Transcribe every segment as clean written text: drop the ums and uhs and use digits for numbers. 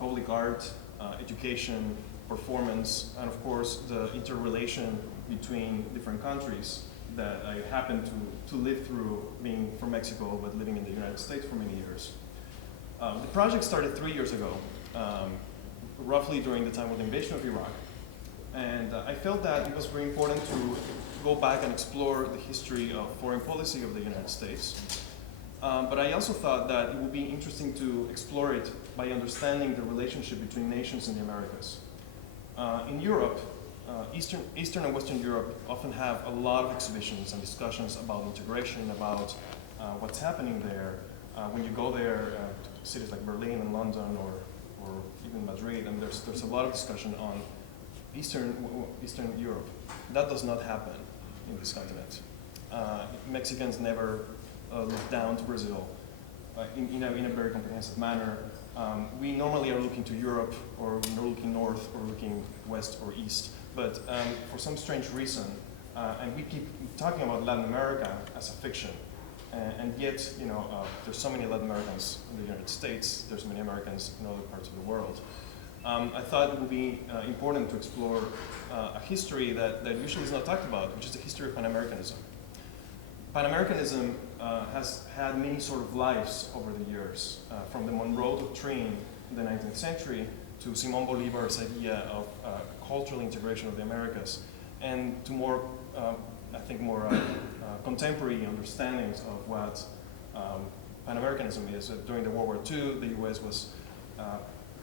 public art, education, performance, and of course the interrelation between different countries that I happened to live through, being from Mexico but living in the United States for many years. The project started 3 years ago, roughly during the time of the invasion of Iraq. And I felt that it was very important to go back and explore the history of foreign policy of the United States. But I also thought that it would be interesting to explore it by understanding the relationship between nations in the Americas. In Europe, Eastern and Western Europe often have a lot of exhibitions and discussions about integration, about what's happening there. When you go there to cities like Berlin and London or even Madrid, and there's a lot of discussion on Eastern Europe. That does not happen in this continent. Mexicans never look down to Brazil in a very comprehensive manner. We normally are looking to Europe, or we're looking north, or looking west or east. But for some strange reason, and we keep talking about Latin America as a fiction, and yet, there's so many Latin Americans in the United States, there's many Americans in other parts of the world. I thought it would be important to explore a history that usually is not talked about, which is the history of Pan-Americanism. Pan-Americanism has had many sort of lives over the years, from the Monroe Doctrine in the 19th century to Simón Bolívar's idea of cultural integration of the Americas, and to more, I think, more contemporary understandings of what Pan-Americanism is. During the World War II, the US was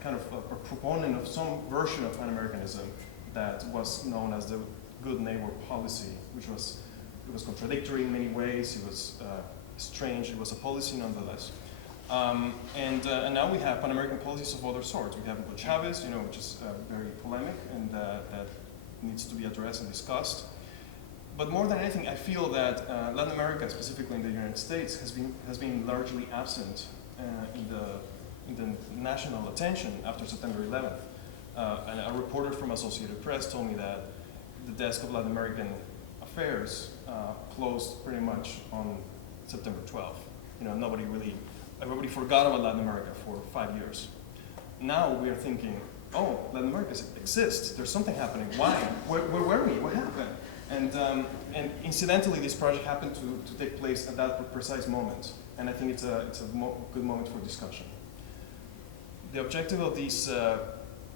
kind of a proponent of some version of Pan-Americanism that was known as the good neighbor policy, which was, it was contradictory in many ways, it was strange, it was a policy nonetheless. And now we have Pan-American policies of other sorts. We have Hugo Chavez, which is very polemic and that needs to be addressed and discussed. But more than anything, I feel that Latin America, specifically in the United States, has been largely absent in the national attention after September 11th. And a reporter from Associated Press told me that the desk of Latin American affairs closed pretty much on September 12th. Everybody forgot about Latin America for 5 years. Now we are thinking, oh, Latin America exists. There's something happening. Why? Where were we? What happened? And incidentally, this project happened to take place at that precise moment. And I think it's a good moment for discussion. The objective of this